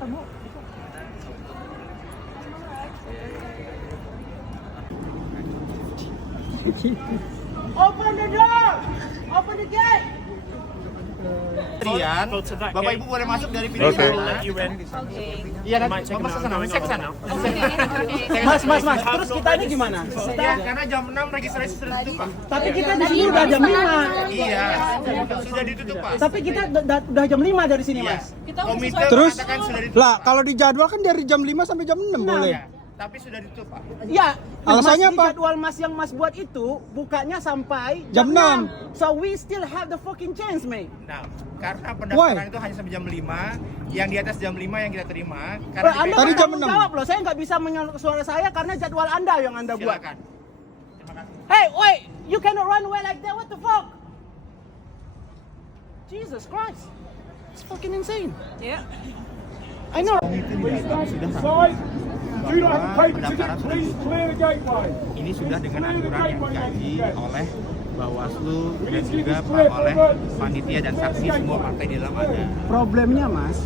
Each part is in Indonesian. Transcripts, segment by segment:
silakan Bu. Open the door! Open the gate! Rian, Bapak Ibu boleh masuk dari pintu sana. Iya, nanti Mas ke sana, saya ke sana. Mas, terus kita ini gimana? Iya, karena jam 6 registrasi sudah ditutup, Pak. Tapi kita di sini udah jam 5. Iya, sudah ditutup, Pak. Tapi kita udah jam 5 dari sini, Iya. Mas. Komite Terus? mengatakan sudah ditutup. Lah, kalau di jadwal kan dari jam 5 sampai jam 6 boleh. Iya, tapi sudah ditutup, Pak. Ya, Alasannya Mas, apa? di jadwal Mas yang Mas buat itu bukanya sampai Jam 6. So we still have the fucking chance, mate. Nah, karena pendaftaran itu hanya sampai jam 5, yang di atas jam 5 yang kita terima. Karena Anda Tadi jam bertanggung 6. jawab loh, saya nggak bisa menyalurkan suara saya karena jadwal Anda yang Anda buat. silakan. Terima kasih. Hey, wait, you cannot run away like that. What the fuck? Jesus Christ, it's fucking insane. Yeah. I know. Ini sudah dengan aturan yang dikaji oleh Bawaslu dan juga oleh panitia dan saksi semua partai di dalam ada. Problemnya Mas,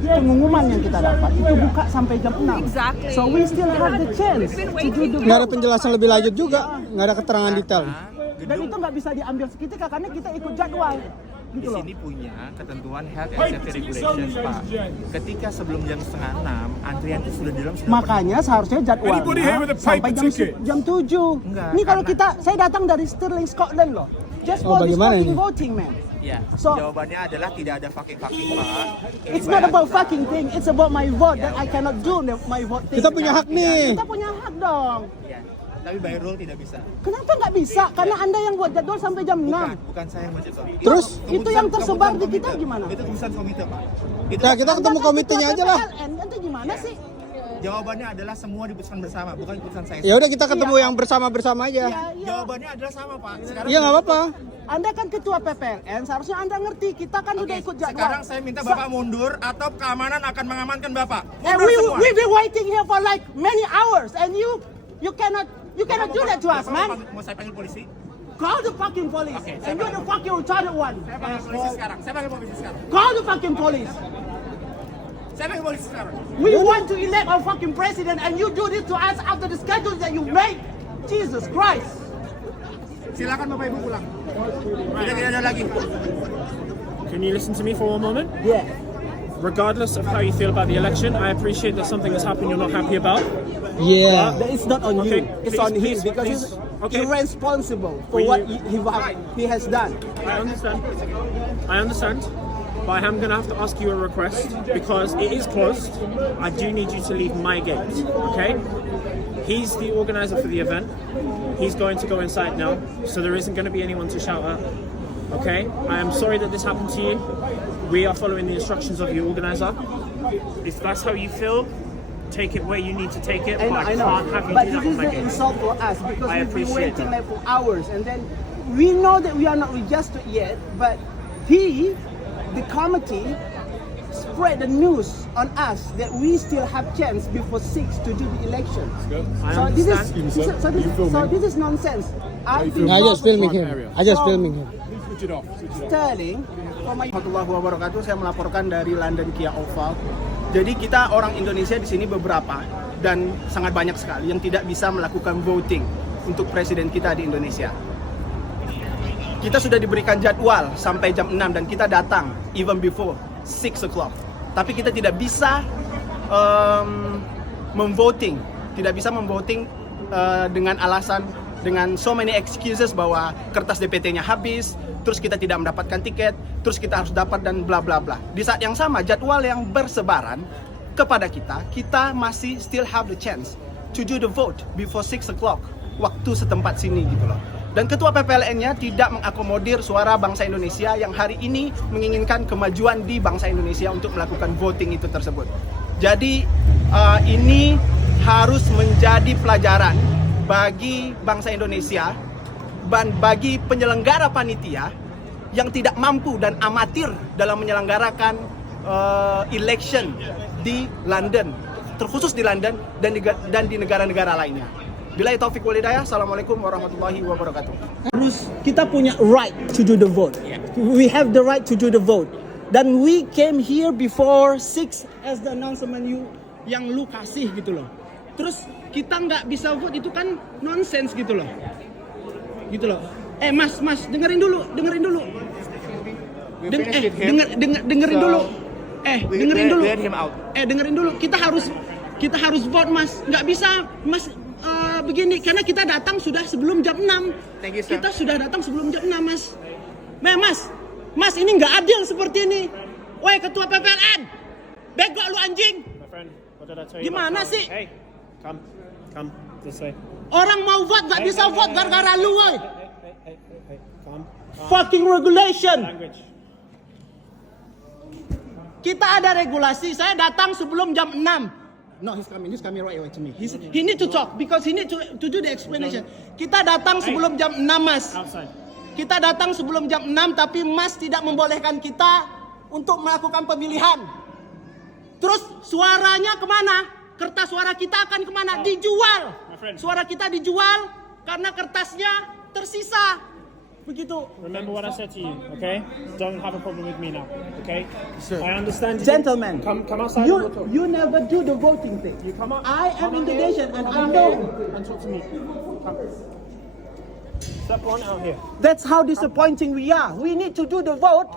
pengumuman yang kita dapat itu buka sampai jam 6. Exactly. So we still have the chance to do the Nggak ada penjelasan lebih lanjut juga, nggak ada keterangan detail. Dan itu nggak bisa diambil seketika karena kita ikut jadwal. Di Gitu loh. sini punya ketentuan health and safety regulations, Pak. Ketika sebelum jam setengah 6, antrian itu sudah di dalam sudah Makanya seharusnya jadwalnya sampai jam 7. Enggak, Ini kalau karena- saya datang dari Stirling, Scotland loh. Just Oh, for this bagaimana fucking ini? voting, man. Ya, So- jawabannya adalah tidak ada fucking Pak. Ini It's not bayar. about fucking thing, it's about my vote that I cannot do my vote thing. Kita punya hak nih. Kita punya hak dong. Ya, tapi by rule tidak bisa. Kenapa nggak bisa? Karena Anda yang buat jadwal sampai jam 6. Bukan saya yang mencetak. Terus? Itu yang tersebar di kita gimana? Itu keputusan komite, Pak. Itu Nah, kita ketemu Anda kan komitenya ketua aja lah. PPLN, Anda gimana sih? jawabannya adalah semua diputuskan bersama, bukan keputusan saya. Ya udah kita ketemu yang bersama-bersama aja. Iya. Jawabannya adalah sama, Pak. Sekarang Iya nggak apa-apa. Anda kan ketua PPLN, seharusnya Anda ngerti. Kita kan Oke, udah ikut jadwal. sekarang saya minta Bapak mundur atau keamanan akan mengamankan Bapak. And Mundur semua. we've been waiting here for like many hours, and you cannot do that to us, Bapak man. Mau saya panggil polisi? Call the fucking police, Okay, and you're the fucking retarded one. Saya panggil polisi sekarang. Saya panggil polisi sekarang. Call the fucking police. Saya panggil polisi sekarang. We want to elect our fucking president, and you do this to us after the schedule that you made. Jesus Christ. Silakan Bapak Ibu pulang. Tidak ada lagi. Can you listen to me for one moment? Yeah. Regardless of how you feel about the election, I appreciate that something has happened you're not happy about. Yeah. But it's not on Okay, you. It's please, on him please, because please. he's Okay. irresponsible for Will what you- he has done. I understand. But I am going to have to ask you a request because it is closed. I do need you to leave my gate, okay? He's the organizer for the event. He's going to go inside now, so there isn't going to be anyone to shout at, okay? I am sorry that this happened to you. We are following the instructions of the organizer. If that's how you feel, take it where you need to take it, but I can't have you But do this that is on my the gate. insult for us because I we've been appreciate waiting that. like for hours, and then we know that we are not registered yet. But the committee, spread the news on us that we still have chance before 6 to do the election. I So this understand. this is nonsense. I've been I just filming him. Sterling, warahmatullahi wabarakatuh. Saya melaporkan dari London Kia Oval. Jadi kita orang Indonesia di sini beberapa dan sangat banyak sekali yang tidak bisa melakukan voting untuk presiden kita di Indonesia. Kita sudah diberikan jadwal sampai jam 6 dan kita datang even before 6 o'clock. Tapi kita tidak bisa memvoting, dengan alasan dengan so many excuses bahwa kertas DPT-nya habis, terus kita tidak mendapatkan tiket, terus kita harus dapat dan bla bla bla. Di saat yang sama jadwal yang bersebaran kepada kita masih still have the chance to do the vote before 6 o'clock waktu setempat sini gitu loh. Dan ketua PPLN-nya tidak mengakomodir suara bangsa Indonesia yang hari ini menginginkan kemajuan di bangsa Indonesia untuk melakukan voting itu tersebut. Jadi ini harus menjadi pelajaran bagi bangsa Indonesia dan bagi penyelenggara panitia yang tidak mampu dan amatir dalam menyelenggarakan election di London, terkhusus di London dan di negara-negara lainnya. Billahi taufiq wal hidayah. Assalamualaikum warahmatullahi wabarakatuh. Harus kita punya right to do the vote. We have the right to do the vote. Dan we came here before 6 as the announcement you yang lu kasih gitu loh. Terus kita nggak bisa vote itu kan nonsense gitu loh. Gitu loh. Mas, dengerin dulu. We finished with him. Dengerin So, dulu. Dengerin dulu. Let him out. Dengerin dulu. Kita harus vote, Mas. Nggak bisa, Mas, begini karena kita datang sudah sebelum jam 6. Thank you, sir. Kita sudah datang sebelum jam 6, Mas. Mas, ini nggak adil seperti ini. Woi, ketua PPLN. Bego lu anjing. My friend, what did I tell you? Gimana about sih? Hey, come this way. Orang mau vote nggak bisa vote gara-gara lu, woi. Hey, come. Fucking regulation. Language. Kita ada regulasi. Saya datang sebelum jam 6. No, he's coming right away to me. He need to talk because he need to do the explanation. Kita datang sebelum jam 6, Mas. Outside. Kita datang sebelum jam 6 tapi Mas tidak membolehkan kita untuk melakukan pemilihan. Terus suaranya kemana? Kertas suara kita akan kemana? Dijual. My friend. Suara kita dijual karena kertasnya tersisa. Begitu. Remember what I said to you, okay? Don't have a problem with me now, okay? I understand. Gentlemen, Come outside and we'll talk. you never do the voting thing. You come up. I am come out Indonesian here, and come I out know. here And talk to me. Come. Step on out here. That's how disappointing we are. We need to do the vote.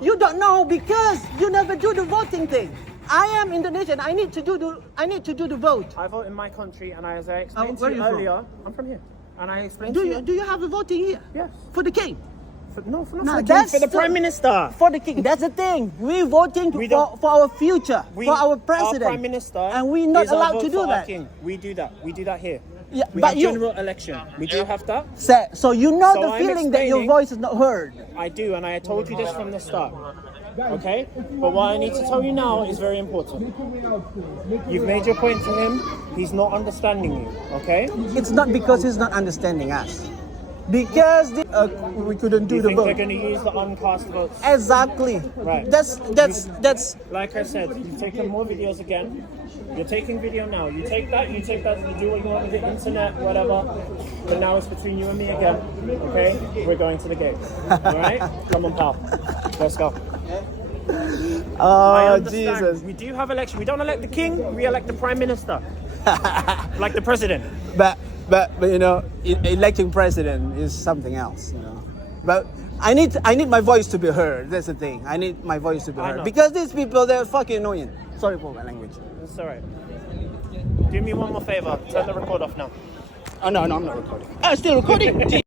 You don't know because you never do the voting thing. I am Indonesian. I need to do the vote. I vote in my country, and as I explained where to you are you from? earlier, I'm from here, and I explained Do to you do you have a voting here? Yes. For the king. No, for No, the king, that's for the the- prime minister. For the king. That's the thing. We're voting We for don't- our future, for our president. Our prime minister, and we're not is our allowed vote to do for our that. king. We do that. We do that here. Yeah, We but have you general election. We do have that. so you know So the I'm feeling that your explaining- voice is not heard. I do, and I told you this from the start. Okay? But what I need to tell you now is very important. You've made your point to him. He's not understanding you. Okay? It's not because he's not understanding us. Because we couldn't do You the think they're vote. going to use the uncast votes? Exactly. Right. That's Like I said, you've taken more videos again. You're taking video now. You take that, you do what you want with the internet, whatever. But now it's between you and me again. Okay? We're going to the gate. Alright? Come on, pal. Let's go. I oh understand. Jesus. We do have election. We don't elect the king, we elect the prime minister. Like the president. But you know, electing president is something else. You know. But I need my voice to be heard. That's the thing. I need my voice to be I heard know. because these people they're fucking annoying. Sorry for my language. It's alright. Do me one more favor. Turn the record off now. Oh no, I'm not recording. I'm still recording.